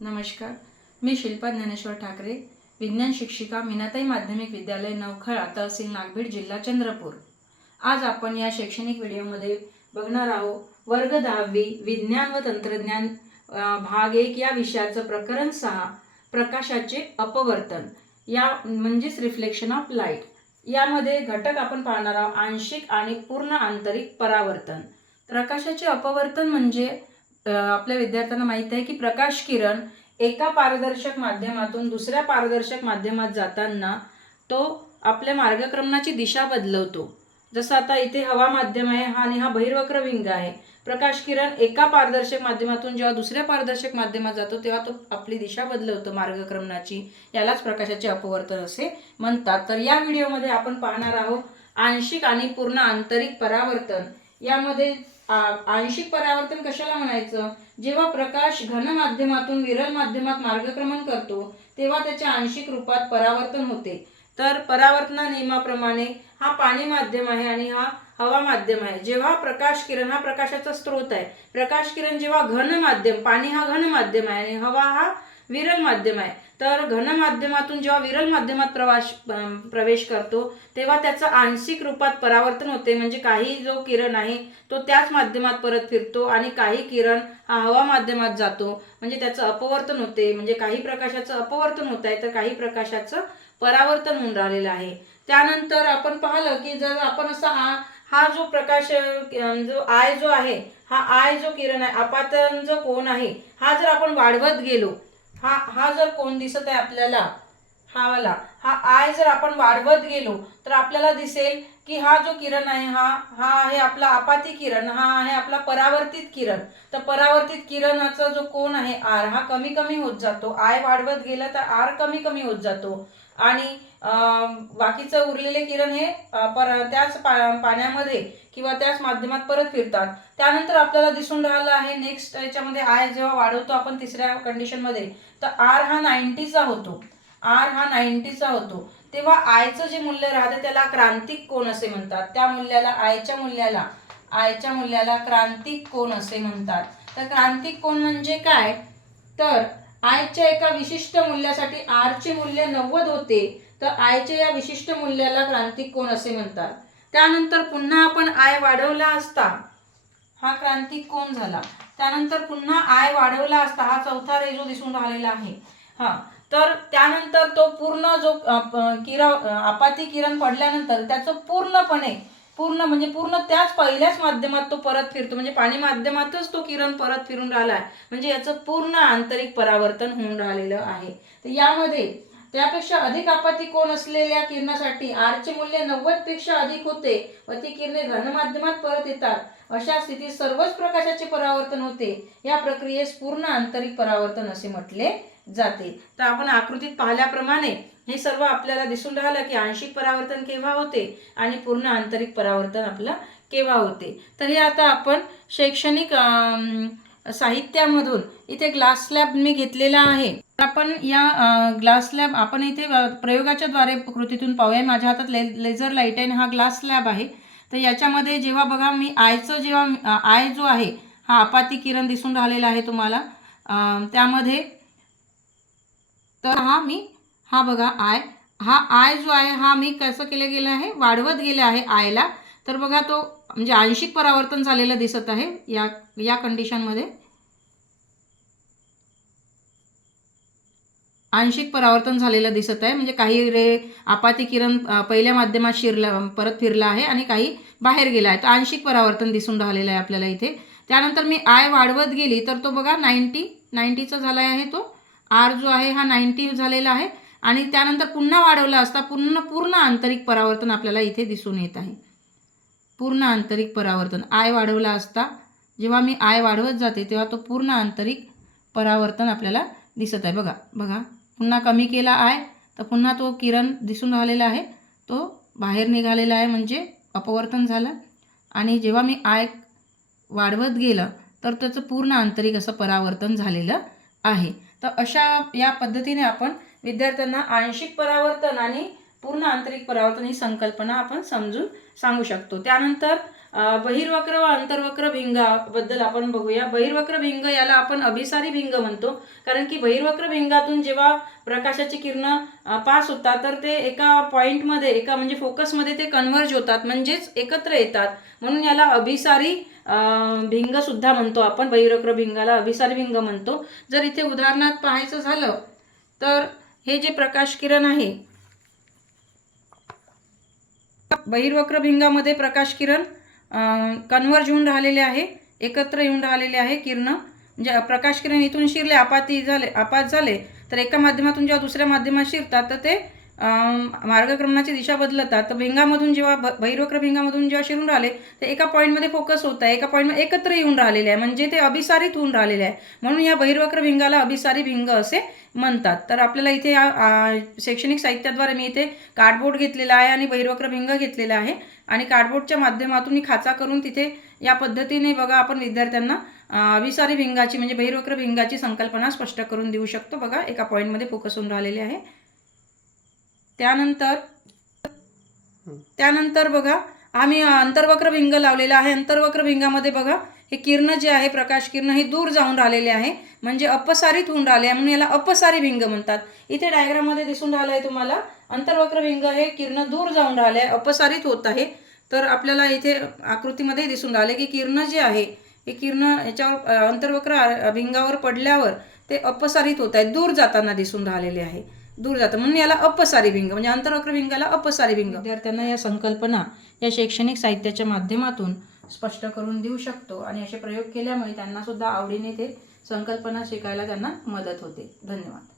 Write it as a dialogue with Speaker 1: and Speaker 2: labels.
Speaker 1: नमस्कार. मी शिल्पा ज्ञानेश्वर ठाकरे विज्ञान शिक्षिका मीनाताई माध्यमिक विद्यालय नवखळा तहसील नागभीड जिल्हा चंद्रपूर. आज आपण या शैक्षणिक व्हिडिओमध्ये बघणार आहोत वर्ग दहावी विज्ञान व तंत्रज्ञान भाग एक या विषयाचं प्रकरण सहा प्रकाशाचे अपवर्तन. या म्हणजेच रिफ्लेक्शन ऑफ लाइट यामध्ये घटक आपण पाहणार आहोत आंशिक आणि पूर्ण आंतरिक परावर्तन. प्रकाशाचे अपवर्तन म्हणजे आपल्या विद्यार्थ्यांना माहीत आहे की प्रकाश किरण एका पारदर्शक माध्यमातून दुसऱ्या पारदर्शक माध्यमात जाताना तो आपल्या मार्गक्रमणाची दिशा बदलवतो. जसं आता इथे हवा माध्यम आहे हा आणि हा बहिर्वक्र विंग आहे. प्रकाश किरण एका पारदर्शक माध्यमातून जेव्हा दुसऱ्या पारदर्शक माध्यमात जातो तेव्हा तो आपली दिशा बदलवतो मार्गक्रमणाची. यालाच प्रकाशाचे अपवर्तन असे म्हणतात. तर या व्हिडिओमध्ये आपण पाहणार आहोत आंशिक आणि पूर्ण आंतरिक परावर्तन. यामध्ये आंशिक परावर्तन कशाला म्हणायचं? जेव्हा प्रकाश घन माध्यमातून विरल माध्यमात मार्गक्रमण करतो तेव्हा त्याच्या आंशिक रूपात परावर्तन होते. तर परावर्तना नियमाप्रमाणे हा पाणी माध्यम आहे आणि हा हवा माध्यम आहे. जेव्हा प्रकाश किरण हा प्रकाशाचा स्रोत आहे. प्रकाश किरण जेव्हा घन माध्यम पाणी हा घन माध्यम आहे आणि हवा हा विरल माध्यम आहे. तर घन माध्यमातून जेव्हा विरल माध्यमात प्रवास प्रवेश करतो तेव्हा त्याचं आंशिक रूपात परावर्तन होते. म्हणजे काही जो किरण आहे तो त्याच माध्यमात परत फिरतो आणि काही किरण हा हवा माध्यमात जातो. म्हणजे त्याचं अपवर्तन होते. म्हणजे काही प्रकाशाचं अपवर्तन होत आहे तर काही प्रकाशाचं परावर्तन होऊन राहिलेलं आहे. त्यानंतर आपण पाहिलं की जर आपण असा हा हा जो प्रकाश जो आय जो आहे हा आय जो किरण आहे आपातन जो कोण आहे हा जर आपण वाढवत गेलो हा हा जर कोण दिसत आहे आपल्याला हा वाला हा आय जर आपण वाढवत गेलो तर आपल्याला दिसेल की हा जो किरण आहे हा हा आहे आपला आपाती किरण हा आहे आपला परावर्तित किरण. तर परावर्तित किरणाचा जो कोण आहे आर हा कमी कमी होत जातो. आय वाढवत गेला तर आर कमी कमी होत जातो. आणि बाकीचं उरलेले किरण हे पर त्याच पा- पाण्यामध्ये किंवा त्याच माध्यमात परत फिरतात. त्यानंतर आपल्याला दिसून राहिलं आहे नेक्स्ट याच्यामध्ये आय जेव्हा वाढवतो आपण तिसऱ्या कंडिशनमध्ये तर आर हा नाईन्टीचा होतो. आर हा नाईन्टीचा होतो. तेव्हा आयचं जे मूल्य राहतं त्याला क्रांतिक कोण असे म्हणतात. त्या मूल्याला आयच्या मूल्याला आयच्या मूल्याला क्रांतिक कोण असे म्हणतात. तर क्रांतिक कोण म्हणजे काय? तर आयच्या एका विशिष्ट मूल्यासाठी आरचे मूल्य नव्वद होते. तर आयच्या या विशिष्ट मूल्याला क्रांतिक कोण असे म्हणतात? त्यानंतर पुन्हा आपण आय वाढवला असता हा क्रांतिक कोण झाला? त्यानंतर पुन्हा आय वाढवला असता हा चौथा रे जो दिसून राहिलेला आहे. हा तर त्यानंतर तो पूर्ण जो किरा आपाती किरण पडल्यानंतर त्याचं पूर्णपणे पूर्ण म्हणजे पूर्ण त्याच पहिल्याच माध्यमात तो परत फिरतो. म्हणजे पाणी माध्यमातच तो किरण परत फिरून राहिला आहे. म्हणजे याचं पूर्ण आंतरिक परावर्तन होऊन राहिलेलं आहे. तर यामध्ये त्यापेक्षा अधिक आपत्ती कोण असलेल्या किरणासाठी आरचे मूल्य नव्वदपेक्षा अधिक होते व ती किरणे घनमाध्यमात परत येतात. अशा स्थितीत सर्वच प्रकाशाचे परावर्तन होते. या प्रक्रियेस पूर्ण आंतरिक परावर्तन असे म्हटले जाते. तर आपण आकृतीत पाहिल्याप्रमाणे हे सर्व आपल्याला दिसून राहिलं की आंशिक परावर्तन केव्हा होते आणि पूर्ण आंतरिक परावर्तन आपलं केव्हा होते. तर हे आता आपण शैक्षणिक साहित्यामधून. इथे ग्लास स्लॅब मी घेतलेला आहे. आपण या ग्लास स्लॅब आपण इथे प्रयोगाच्या द्वारे कृतीतून पाहूया. माझ्या हातात ले लेझर लाइट आहे आणि हा ग्लास स्लॅब आहे. तर याच्यामध्ये जेव्हा बघा मी आयचं जेव्हा आय जो आहे हा आपाती किरण दिसून राहिलेला आहे तुम्हाला. त्यामध्ये तर हा मी हा बघा आय. हा आय जो आहे हा मी कसं केलं गेलं आहे? वाढवत गेलं आहे आयला. तर बघा तो म्हणजे आंशिक परावर्तन झालेलं दिसत आहे या या कंडिशनमध्ये आंशिक परावर्तन झालेलं दिसत आहे. म्हणजे काही रे आपाती किरण पहिल्या माध्यमात शिरला परत फिरला आहे आणि काही बाहेर गेला आहे. तर आंशिक परावर्तन दिसून राहिलेलं आहे आपल्याला इथे. त्यानंतर मी आय वाढवत गेली तर तो बघा नाईन्टी नाईन्टीचा झाला आहे तो. आर जो आहे हा नाईन्टी झालेला आहे. आणि त्यानंतर पुन्हा वाढवला असता पूर्ण पूर्ण आंतरिक परावर्तन आपल्याला इथे दिसून येत आहे. पूर्ण आंतरिक परावर्तन. आय वाढवला असता जेव्हा मी आय वाढवत जाते तेव्हा तो पूर्ण आंतरिक परावर्तन आपल्याला दिसत आहे. बघा बघा. पुन्हा कमी केला आय तर पुन्हा तो किरण दिसून राहिलेला आहे. तो बाहेर निघालेला आहे म्हणजे अपवर्तन झालं. आणि जेव्हा मी आय वाढवत गेलं तर त्याचं पूर्ण आंतरिक असं परावर्तन झालेलं आहे. तर अशा या पद्धतीने आपण विद्यार्थ्यांना आंशिक परावर्तन आणि पूर्ण आंतरिक परावर्तन ही संकल्पना आपण समजून सांगू शकतो. त्यानंतर बहिर्वक्र व अंतर्वक्र भिंगाबद्दल आपण बघूया. बहिर्वक्र भिंग याला आपण अभिसारी भिंग म्हणतो. कारण की बहिर्वक्र भिंगातून जेव्हा प्रकाशाची किरणं पास होतात तर ते एका पॉईंटमध्ये एका म्हणजे फोकसमध्ये ते कन्वर्ज होतात म्हणजेच एकत्र येतात. म्हणून याला अभिसारी भिंगसुद्धा म्हणतो आपण. बहिर्वक्र भिंगाला अभिसारी भिंग म्हणतो. जर इथे उदाहरणार्थ पाहायचं झालं तर हे जे प्रकाश किरण आहे बहिर्वक्र भिंगामध्ये प्रकाश किरण कन्वर्ज होऊन राहिलेले आहे एकत्र येऊन राहिलेले आहे किरण. म्हणजे प्रकाश किरण इथून शिरले आपाती झाले आपात झाले तर एका माध्यमातून जेव्हा दुसऱ्या माध्यमात शिरतात तर ते मार्गक्रमणाची दिशा बदलतात. तर भिंगामधून जेव्हा ब बहिर्वक्र भिंगामधून जेव्हा शिरून राहिले तर एका पॉईंटमध्ये फोकस होत आहे. एका पॉईंटमध्ये एकत्र येऊन राहिलेले आहे. म्हणजे ते अभिसारित होऊन राहिलेले आहे. म्हणून या भैरवक्र भिंगाला अभिसारी भिंग असे म्हणतात. तर आपल्याला इथे या शैक्षणिक साहित्याद्वारे मी इथे कार्डबोर्ड घेतलेला आहे आणि भैरवक्र भिंग घेतलेला आहे. आणि कार्डबोर्डच्या माध्यमातून मी खाचा करून तिथे या पद्धतीने बघा आपण विद्यार्थ्यांना अभिसारी भिंगाची म्हणजे भैरवक्र भिंगाची संकल्पना स्पष्ट करून देऊ शकतो. बघा एका पॉईंटमध्ये फोकस होऊन राहिलेले आहे. त्यानंतर त्यानंतर बघा आम्ही अंतर्वक्र भिंग लावलेला आहे. अंतर्वक्र भिंगामध्ये बघा हे किरण जे आहे प्रकाश किरण हे दूर जाऊन राहिलेले आहे. म्हणजे अपसारित होऊन राहिले आहे. म्हणून याला अपसारी भिंग म्हणतात. इथे डायग्राममध्ये दिसून राहिलं आहे तुम्हाला अंतर्वक्र भिंग हे किरण दूर जाऊन राहिले आहे अपसारित होत आहे. तर आपल्याला इथे आकृतीमध्ये दिसून राहिले की किरण जे आहे हे किरण याच्यावर अंतर्वक्र भिंगावर पडल्यावर ते अपसारित होत आहेत दूर जाताना दिसून राहिलेले आहे. दूर जातं. म्हणून याला अपसारी भिंग म्हणजे अंतरवक्र भिंगाला अपसारी भिंग. विद्यार्थ्यांना या संकल्पना या शैक्षणिक साहित्याच्या माध्यमातून स्पष्ट करून देऊ शकतो आणि असे प्रयोग केल्यामुळे त्यांना सुद्धा आवडीने ते संकल्पना शिकायला त्यांना मदत होते. धन्यवाद.